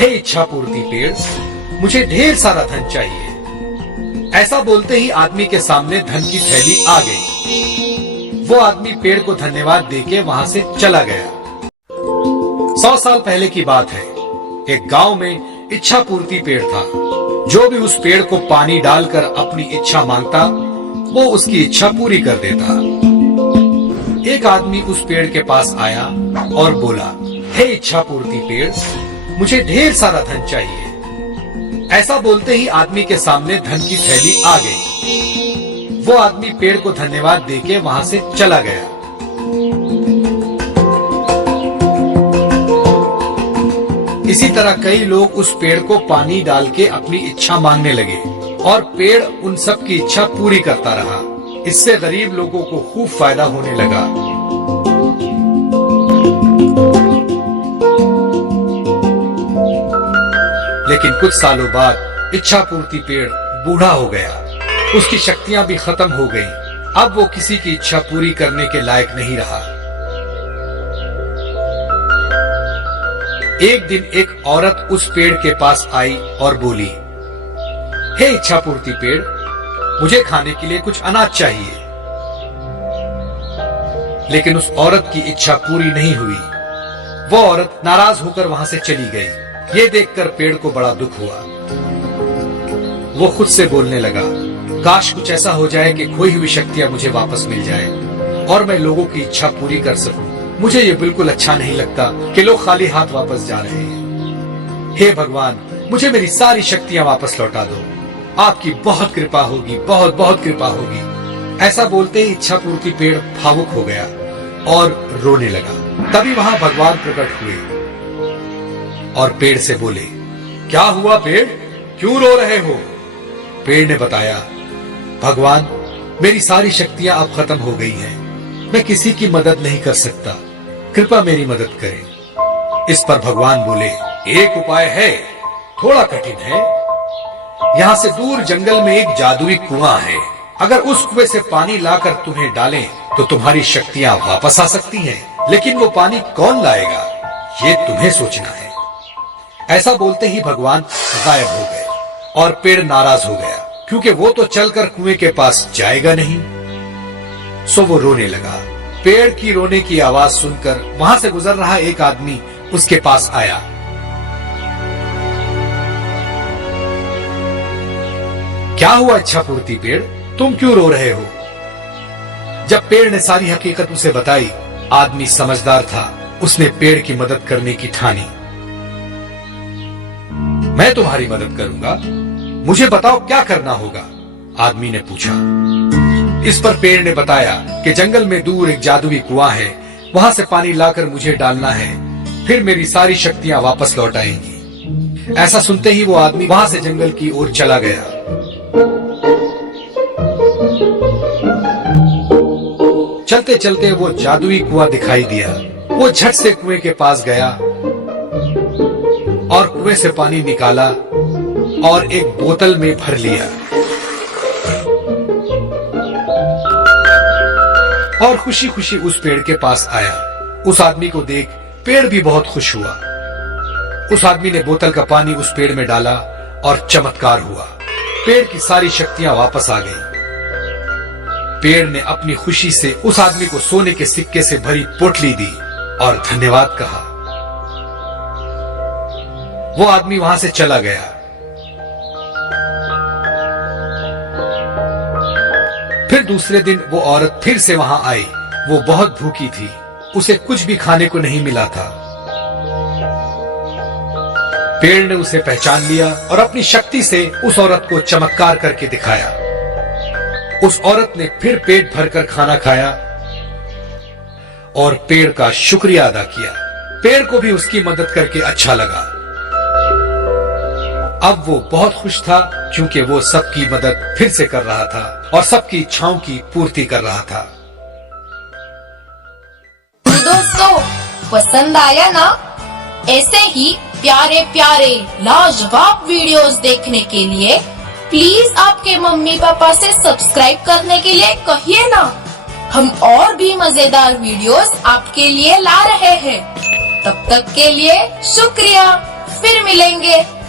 हे इच्छा पूर्ति पेड़, मुझे ढेर सारा धन चाहिए। ऐसा बोलते ही आदमी के सामने धन की थैली आ गई। वो आदमी पेड़ को धन्यवाद देके वहां से चला गया। 100 साल पहले की बात है। एक गांव में इच्छा पूर्ति पेड़ था। जो भी उस पेड़ को पानी डालकर अपनी इच्छा मांगता, वो उसकी इच्छा पूरी कर देता। एक आदमी उस पेड़ के पास आया और बोला, हे इच्छा पूर्ति पेड़, मुझे ढेर सारा धन चाहिए। ऐसा बोलते ही आदमी के सामने धन की थैली आ गई। वो आदमी पेड़ को धन्यवाद देके वहां से चला गया। इसी तरह कई लोग उस पेड़ को पानी डाल के अपनी इच्छा मांगने लगे और पेड़ उन सब की इच्छा पूरी करता रहा। इससे गरीब लोगों को खूब फायदा होने लगा। लेकिन कुछ सालों बाद इच्छा पूर्ति पेड़ बूढ़ा हो गया। उसकी शक्तियां भी खत्म हो गईं। अब वो किसी की इच्छा पूरी करने के लायक नहीं रहा। एक दिन एक औरत उस पेड़ के पास आई और बोली, हे इच्छा पूर्ति पेड़, मुझे खाने के लिए कुछ अनाज चाहिए। लेकिन उस औरत की इच्छा पूरी नहीं हुई। वो औरत नाराज होकर वहां से चली गई। ये देखकर पेड़ को बड़ा दुख हुआ। वो खुद से बोलने लगा, काश कुछ ऐसा हो जाए कि खोई हुई शक्तियां मुझे वापस मिल जाए और मैं लोगों की इच्छा पूरी कर सकूं। मुझे ये बिल्कुल अच्छा नहीं लगता कि लोग खाली हाथ वापस जा रहे हैं। हे भगवान, मुझे मेरी सारी शक्तियां वापस लौटा दो। आपकी बहुत कृपा होगी, बहुत बहुत कृपा होगी। ऐसा बोलते ही इच्छा पूर्ति पेड़ भावुक हो गया और रोने लगा। तभी वहां भगवान प्रकट हुए और पेड़ से बोले, क्या हुआ पेड़, क्यों रो रहे हो? पेड़ ने बताया, भगवान, मेरी सारी शक्तियां अब खत्म हो गई हैं। मैं किसी की मदद नहीं कर सकता। कृपया मेरी मदद करें। इस पर भगवान बोले, एक उपाय है, थोड़ा कठिन है। यहाँ से दूर जंगल में एक जादुई कुआं है। अगर उस कुएं से पानी लाकर तुम्हें डालें तो तुम्हारी शक्तियां वापस आ सकती हैं। लेकिन वो पानी कौन लाएगा, ये तुम्हें सोचना है। ऐसा बोलते ही भगवान गायब हो गए और पेड़ नाराज हो गया, क्योंकि वो तो चलकर कुएं के पास जाएगा नहीं। सो वो रोने लगा। पेड़ की रोने की आवाज सुनकर वहां से गुजर रहा एक आदमी उसके पास आया। क्या हुआ इच्छा पूर्ति पेड़, तुम क्यों रो रहे हो? जब पेड़ ने सारी हकीकत उसे बताई, आदमी समझदार था। उसने पेड़ की मदद करने की ठानी। मैं तुम्हारी मदद करूंगा, मुझे बताओ क्या करना होगा? आदमी ने पूछा। इस पर पेड़ ने बताया कि जंगल में दूर एक जादुई कुआं है, वहां से पानी लाकर मुझे डालना है, फिर मेरी सारी शक्तियां वापस लौट आएंगी। ऐसा सुनते ही वो आदमी वहां से जंगल की ओर चला गया। चलते चलते वो जादुई कुआं दिखाई दिया। वो झट से कुएं के पास गया और कुएं से पानी निकाला और एक बोतल में भर लिया और खुशी खुशी उस पेड़ के पास आया। उस आदमी को देख पेड़ भी बहुत खुश हुआ। उस आदमी ने बोतल का पानी उस पेड़ में डाला और चमत्कार हुआ। पेड़ की सारी शक्तियां वापस आ गईं। पेड़ ने अपनी खुशी से उस आदमी को सोने के सिक्के से भरी पोटली दी और धन्यवाद कहा। वो आदमी वहां से चला गया। फिर दूसरे दिन वो औरत फिर से वहां आई। वो बहुत भूखी थी, उसे कुछ भी खाने को नहीं मिला था। पेड़ ने उसे पहचान लिया और अपनी शक्ति से उस औरत को चमत्कार करके दिखाया। उस औरत ने फिर पेट भरकर खाना खाया और पेड़ का शुक्रिया अदा किया। पेड़ को भी उसकी मदद करके अच्छा लगा। अब वो बहुत खुश था, क्योंकि वो सबकी मदद फिर से कर रहा था और सबकी इच्छाओं की पूर्ति कर रहा था। दोस्तों, पसंद आया ना? ऐसे ही प्यारे प्यारे लाजवाब वीडियोस देखने के लिए प्लीज आपके मम्मी पापा से सब्सक्राइब करने के लिए कहिए ना। हम और भी मजेदार वीडियोस आपके लिए ला रहे हैं। तब तक के लिए शुक्रिया। फिर मिलेंगे।